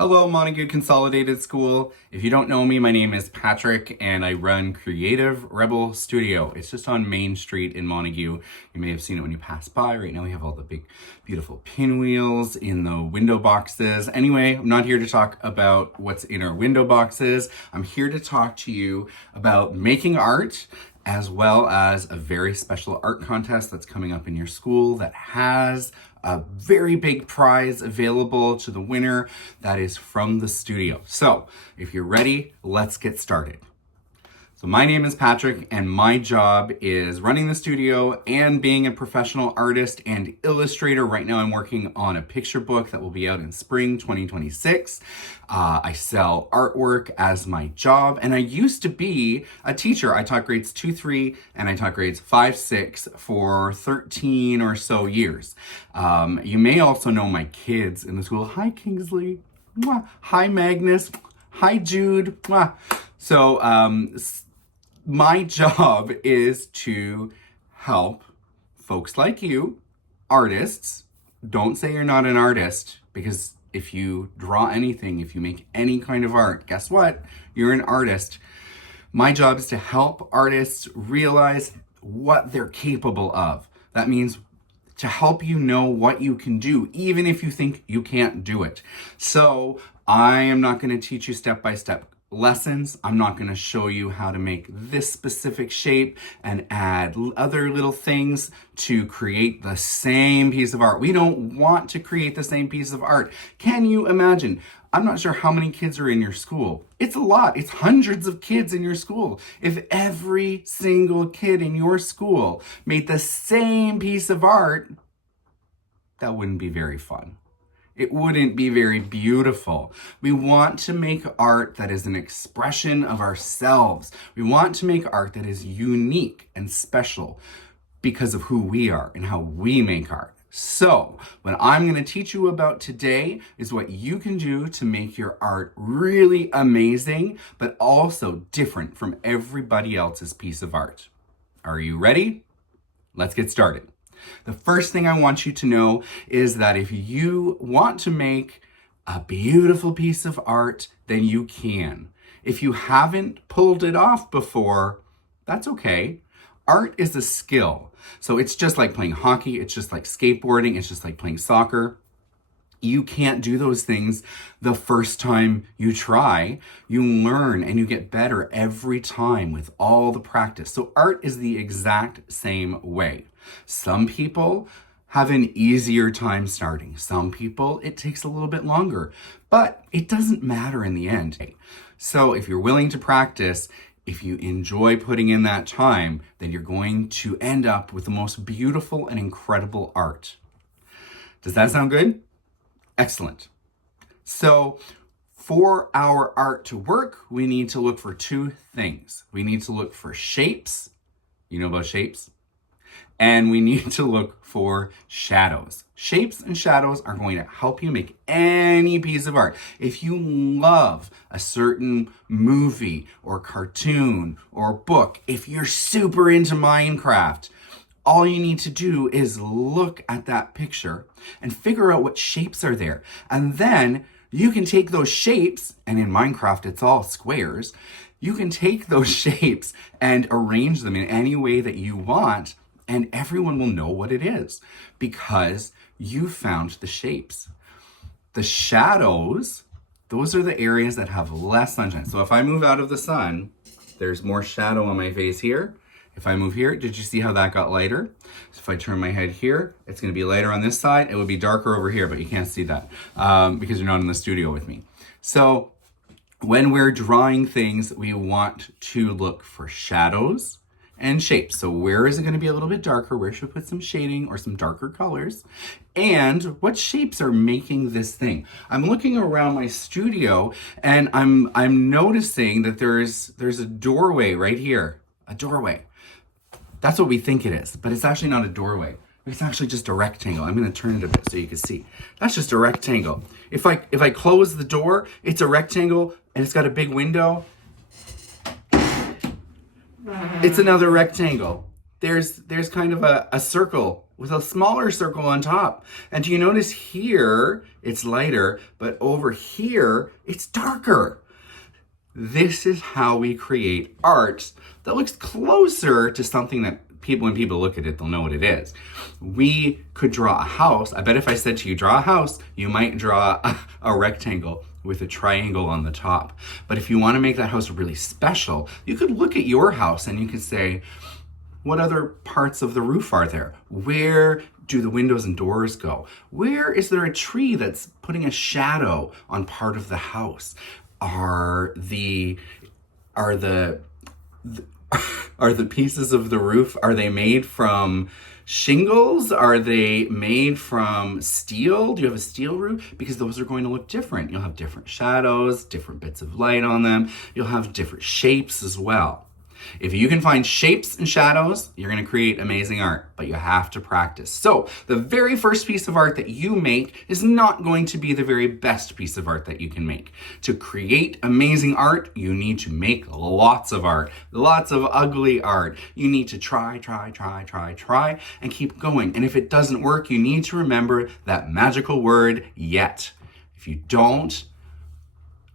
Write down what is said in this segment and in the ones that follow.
Hello, Montague Consolidated School. If you don't know me, my name is Patrick and I run Creative Rebel Studio. It's just on Main Street in Montague. You may have seen it when you pass by. Right now we have all the big, beautiful pinwheels in the window boxes. Anyway, I'm not here to talk about what's in our window boxes. I'm here to talk to you about making art, as well as a very special art contest that's coming up in your school that has a very big prize available to the winner that is from the studio. So if you're ready, let's get started. So my name is Patrick and my job is running the studio and being a professional artist and illustrator. Right now I'm working on a picture book that will be out in spring 2026. I sell artwork as my job, and I used to be a teacher. I taught grades 2, 3, and I taught grades 5, 6 for 13 or so years. You may also know my kids in the school. Hi, Kingsley. Mwah. Hi, Magnus. Hi, Jude. Mwah. So, my job is to help folks like you, artists. Don't say you're not an artist, because if you draw anything, if you make any kind of art, guess what? You're an artist. My job is to help artists realize what they're capable of. That means to help you know what you can do, even if you think you can't do it. So I am not going to teach you step-by-step lessons. I'm not going to show you how to make this specific shape and add other little things to create the same piece of art. We don't want to create the same piece of art. Can you imagine? I'm not sure how many kids are in your school. It's a lot. It's hundreds of kids in your school. If every single kid in your school made the same piece of art, that wouldn't be very fun. It wouldn't be very beautiful. We want to make art that is an expression of ourselves. We want to make art that is unique and special because of who we are and how we make art. So, what I'm going to teach you about today is what you can do to make your art really amazing, but also different from everybody else's piece of art. Are you ready? Let's get started. The first thing I want you to know is that if you want to make a beautiful piece of art, then you can. If you haven't pulled it off before, that's okay. Art is a skill. So it's just like playing hockey, it's just like skateboarding, it's just like playing soccer. You can't do those things the first time you try. You learn and you get better every time with all the practice. So art is the exact same way. Some people have an easier time starting. Some people, it takes a little bit longer, but it doesn't matter in the end. So if you're willing to practice, if you enjoy putting in that time, then you're going to end up with the most beautiful and incredible art. Does that sound good? Excellent. So for our art to work, we need to look for two things. We need to look for shapes. You know about shapes? And we need to look for shadows. Shapes and shadows are going to help you make any piece of art. If you love a certain movie or cartoon or book, if you're super into Minecraft, all you need to do is look at that picture and figure out what shapes are there. And then you can take those shapes, and in Minecraft it's all squares, you can take those shapes and arrange them in any way that you want, and everyone will know what it is because you found the shapes. The shadows, those are the areas that have less sunshine. So if I move out of the sun, there's more shadow on my face here. If I move here, did you see how that got lighter? So if I turn my head here, it's going to be lighter on this side. It would be darker over here, but you can't see that because you're not in the studio with me. So when we're drawing things, we want to look for shadows and shapes. So where is it going to be a little bit darker? Where should we put some shading or some darker colors? And what shapes are making this thing? I'm looking around my studio and I'm noticing that there's a doorway right here. A doorway. That's what we think it is, but it's actually not a doorway. It's actually just a rectangle. I'm going to turn it a bit so you can see. That's just a rectangle. If I close the door, it's a rectangle and it's got a big window. It's another rectangle. There's kind of a circle with a smaller circle on top. And do you notice here it's lighter, but over here it's darker? This is how we create art that looks closer to something that when people look at it, they'll know what it is. We could draw a house. I bet if I said to you, draw a house, you might draw a rectangle with a triangle on the top. But if you want to make that house really special, you could look at your house and you could say, what other parts of the roof are there? Where do the windows and doors go? Where is there a tree that's putting a shadow on part of the house? Are the pieces of the roof, are they made from shingles? Are they made from steel? Do you have a steel roof? Because those are going to look different. You'll have different shadows, different bits of light on them. You'll have different shapes as well. If you can find shapes and shadows, you're going to create amazing art, but you have to practice. So the very first piece of art that you make is not going to be the very best piece of art that you can make. To create amazing art, you need to make lots of art, lots of ugly art. You need to try, and keep going. And if it doesn't work, you need to remember that magical word, yet. If you don't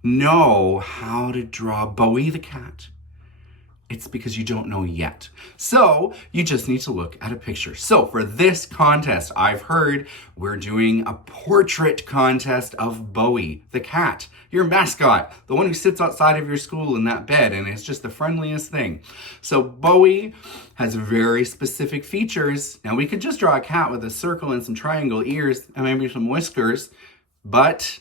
know how to draw Bowie the cat, it's because you don't know yet. So you just need to look at a picture. So for this contest, I've heard we're doing a portrait contest of Bowie, the cat, your mascot, the one who sits outside of your school in that bed and is just the friendliest thing. So Bowie has very specific features. Now we could just draw a cat with a circle and some triangle ears and maybe some whiskers, but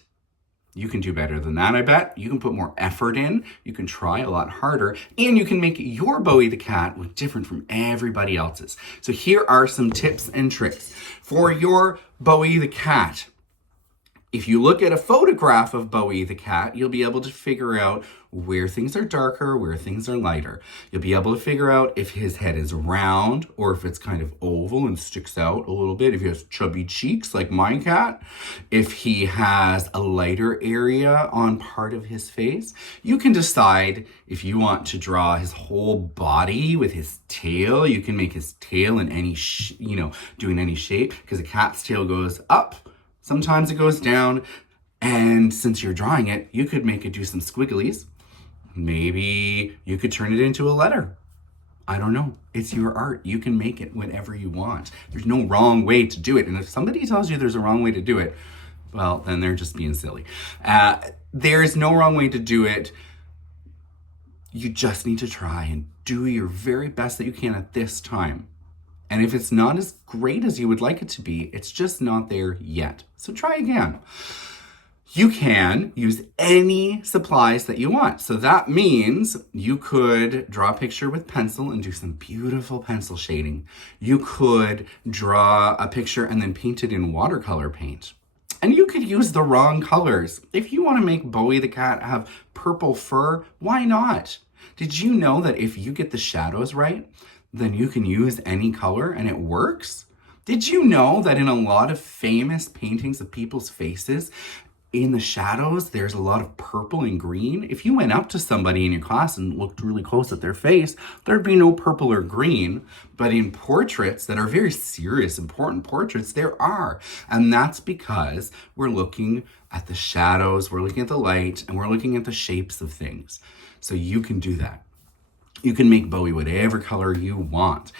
you can do better than that, I bet. You can put more effort in, you can try a lot harder, and you can make your Bowie the cat look different from everybody else's. So here are some tips and tricks for your Bowie the cat. If you look at a photograph of Bowie the cat, you'll be able to figure out where things are darker, where things are lighter. You'll be able to figure out if his head is round or if it's kind of oval and sticks out a little bit. If he has chubby cheeks like my cat, if he has a lighter area on part of his face. You can decide if you want to draw his whole body with his tail. You can make his tail in any, do in any shape, because a cat's tail goes up. Sometimes it goes down, and since you're drawing it, you could make it do some squigglies. Maybe you could turn it into a letter. I don't know. It's your art. You can make it whatever you want. There's no wrong way to do it. And if somebody tells you there's a wrong way to do it, well, then they're just being silly. There's no wrong way to do it. You just need to try and do your very best that you can at this time. And if it's not as great as you would like it to be, it's just not there yet. So try again. You can use any supplies that you want. So that means you could draw a picture with pencil and do some beautiful pencil shading. You could draw a picture and then paint it in watercolor paint. And you could use the wrong colors. If you want to make Bowie the cat have purple fur, why not? Did you know that if you get the shadows right, then you can use any color and it works? Did you know that in a lot of famous paintings of people's faces, in the shadows, there's a lot of purple and green? If you went up to somebody in your class and looked really close at their face, there'd be no purple or green. But in portraits that are very serious, important portraits, there are. And that's because we're looking at the shadows, we're looking at the light, and we're looking at the shapes of things. So you can do that. You can make Bowie whatever color you want.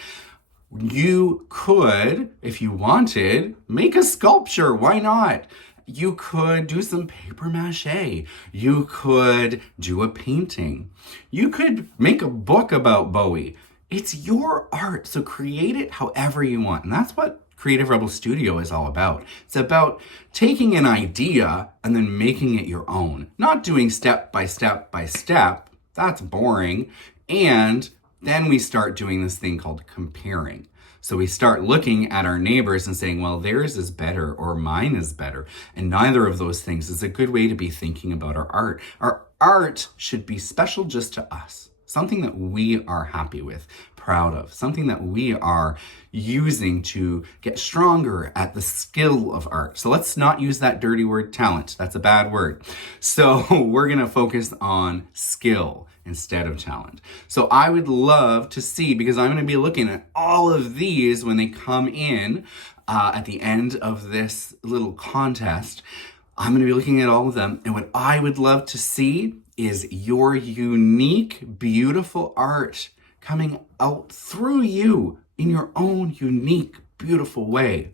You could, if you wanted, make a sculpture. Why not? You could do some paper mache. You could do a painting. You could make a book about Bowie. It's your art, so create it however you want. And that's what Creative Rebel Studio is all about. It's about taking an idea and then making it your own. Not doing step by step by step. That's boring. And then we start doing this thing called comparing. So we start looking at our neighbors and saying, well, theirs is better or mine is better. And neither of those things is a good way to be thinking about our art. Our art should be special just to us. Something that we are happy with. proud of, something that we are using to get stronger at the skill of art. So let's not use that dirty word talent. That's a bad word. So we're going to focus on skill instead of talent. So I would love to see, because I'm going to be looking at all of these when they come in at the end of this little contest. I'm going to be looking at all of them. And what I would love to see is your unique, beautiful art coming out through you in your own unique, beautiful way.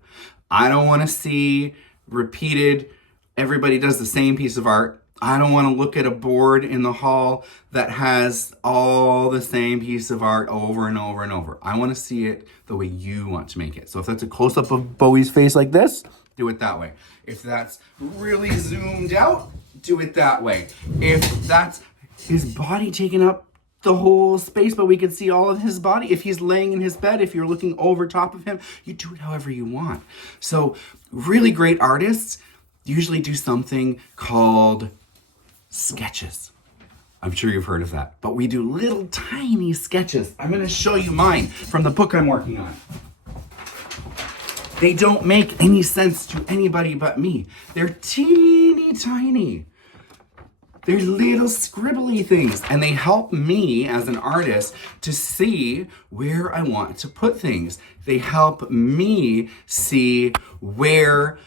I don't want to see repeated, everybody does the same piece of art. I don't want to look at a board in the hall that has all the same piece of art over and over and over. I want to see it the way you want to make it. So if that's a close-up of Bowie's face like this, do it that way. If that's really zoomed out, do it that way. If that's his body taking up the whole space, but we can see all of his body. If he's laying in his bed, if you're looking over top of him, you do it however you want. So really great artists usually do something called sketches. I'm sure you've heard of that, but we do little tiny sketches. I'm going to show you mine from the book I'm working on. They don't make any sense to anybody but me. They're teeny tiny. They're little scribbly things, and they help me as an artist to see where I want to put things. They help me see where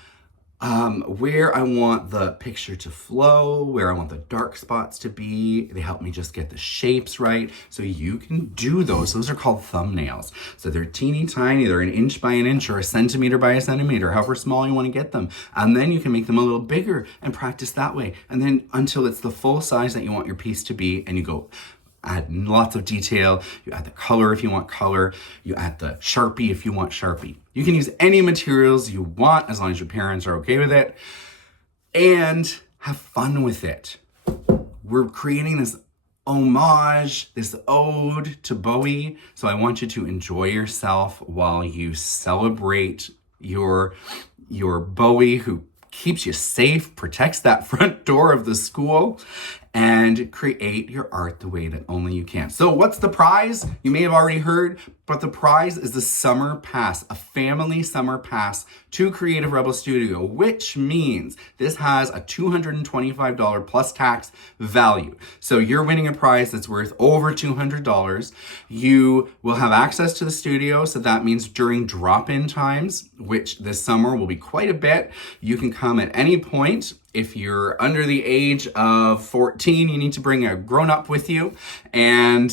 I want the picture to flow, where I want the dark spots to be. They help me just get the shapes right. So you can do those. Those are called thumbnails. So they're teeny tiny. They're an inch by an inch or a centimeter by a centimeter, however small you want to get them. And then you can make them a little bigger and practice that way. And then until it's the full size that you want your piece to be, and you go add lots of detail. You add the color if you want color. You add the Sharpie if you want Sharpie. You can use any materials you want as long as your parents are okay with it, and have fun with it. We're creating this homage, this ode to Bowie. So I want you to enjoy yourself while you celebrate your Bowie, who keeps you safe, protects that front door of the school, and create your art the way that only you can. So what's the prize? You may have already heard, but the prize is the summer pass, a family summer pass to Creative Rebel Studio, which means this has a $225 plus tax value. So you're winning a prize that's worth over $200. You will have access to the studio, so that means during drop-in times, which this summer will be quite a bit, you can come at any point. If you're under the age of 14, you need to bring a grown-up with you, and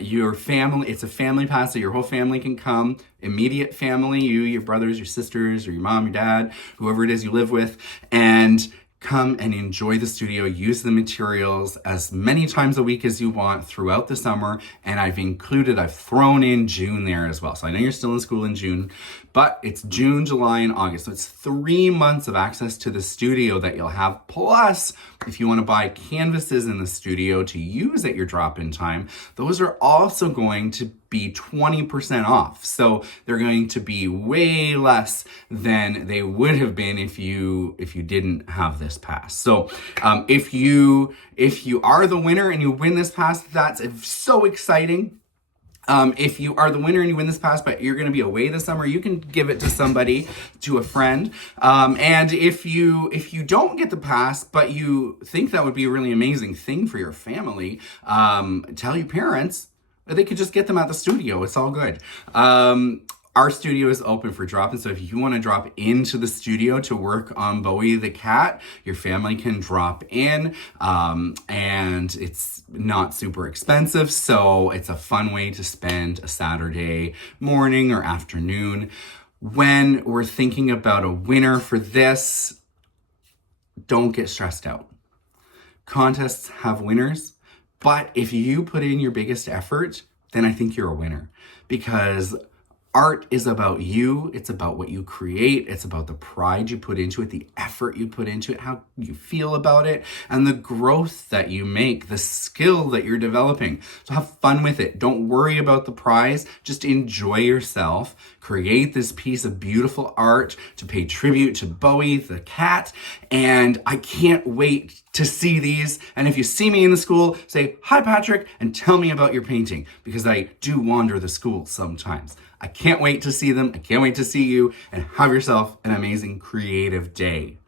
your family, it's a family pass, so your whole family can come, immediate family, you, your brothers, your sisters, or your mom, your dad, whoever it is you live with, and come and enjoy the studio, use the materials as many times a week as you want throughout the summer. And I've thrown in June there as well. So I know you're still in school in June, but it's June, July, and August. So it's 3 months of access to the studio that you'll have. Plus, if you want to buy canvases in the studio to use at your drop-in time, those are also going to be 20% off. So they're going to be way less than they would have been if you didn't have this pass. So if you are the winner and you win this pass, that's so exciting. If you are the winner and you win this pass, but you're going to be away this summer, you can give it to somebody, to a friend. And if you don't get the pass, but you think that would be a really amazing thing for your family, tell your parents that they could just get them at the studio. It's all good. Our studio is open for drop-in, so if you want to drop into the studio to work on Bowie the cat, your family can drop in, and it's not super expensive, so it's a fun way to spend a Saturday morning or afternoon. When we're thinking about a winner for this, don't get stressed out. Contests have winners, but if you put in your biggest effort, then I think you're a winner, because Art is about you. It's about what you create. It's about the pride you put into it, the effort you put into it, how you feel about it, and the growth that you make, the skill that you're developing. So have fun with it. Don't worry about the prize. Just enjoy yourself. Create this piece of beautiful art to pay tribute to Bowie, the cat. And I can't wait to see these. And if you see me in the school, say, "Hi, Patrick," and tell me about your painting, because I do wander the school sometimes. I can't wait to see them. I can't wait to see you, and have yourself an amazing creative day.